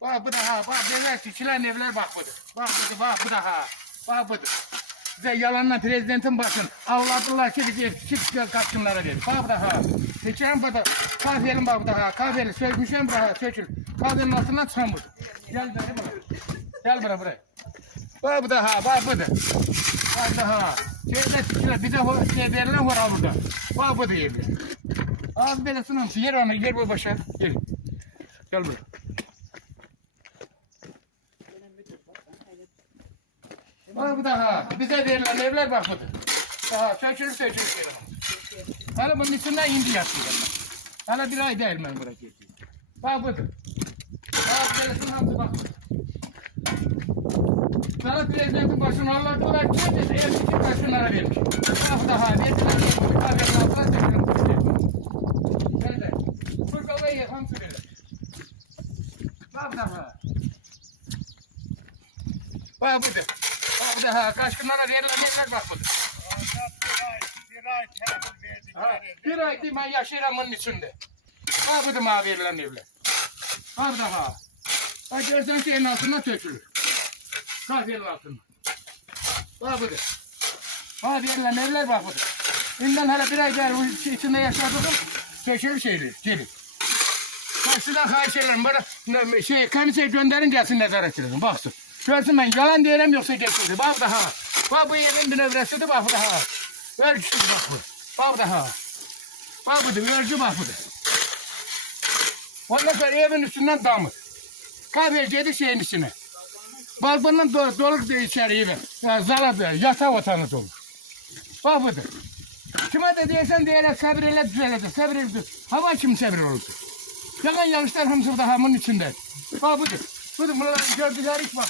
Bak bu da ha. Bak devlet kişiler evler bak budur. Bak budur. Bak bu da ha. Bak budur. Bize yalanla prezidentin başın. Avladılar ki çık kaçkınlara dedi. Bak bu da ha. Seçen bu da. Kahvenin bak bu da ha. Kahveli sökmüşüm buraya sökül. Kahvenin altından çıkan budur. Gel buraya. Gel buraya. Bak bu da ha. Bak budur. Bak bu da ha. Devlet kişiler bize verilen var burada. Bak budur yerler. Az böyle sınavsın. Yer onu. Yer bu başa. Gel. Gel buraya. Bak bu da ha. Bize verilen evler bak budur. Daha sökülür yerim. Hala bunun içinden indi yapıyorum ben. Hala bir ay değil ben buraya geldim. Bak budur. Bak gelsin hamsi bak. Sana prezidentin başını anlattılar. Kendisi evdeki başınlara vermiş. Bak bu da ha. Verdiler vermiş. Kahvenin altına sökülür. Nerede? Fırkalıya yer hamsi verir. Bak bu da ha. Bak budur. Bak bu da ha. Kaçkınlara verilen evler bak budur. Bir ay değil ben yaşayacağım bunun içinde. Bak bu da mavi verilen evler. Bak da ha. Bak görsen şeyin altından tökülür. Kahvenin altından. Bak bu da. Bak verilen evler bak bu da. İnden hala bir ay gel içinde yaşadığım tökülür şeyler. Gelin. Karşıdan hayır bana komiser gönderin gelsin nezaretçilerin baksın. Görsün ben yalan diyelim yoksa geçmedi. Bak da ha. Bak bu yerin bir nevresidir bak bu da ha. Ölçüsü bak bu. Bak da ha. Bak bu da ölçü bak bu da. Ondan sonra evin üstünden damır. Kahveci şeyin içine. Balkondan dolur diye içeri evi. Zala böyle yatağı otanı dolur. Bak bu da. Kime de diyesen diyerek sabreyle düzeledi. Sabreyle hava kim sabır oldu. Yalan yanlışlar hamsi bu da hamının içinde. Bak bu da. Bu da bunların gördükleri iş bak.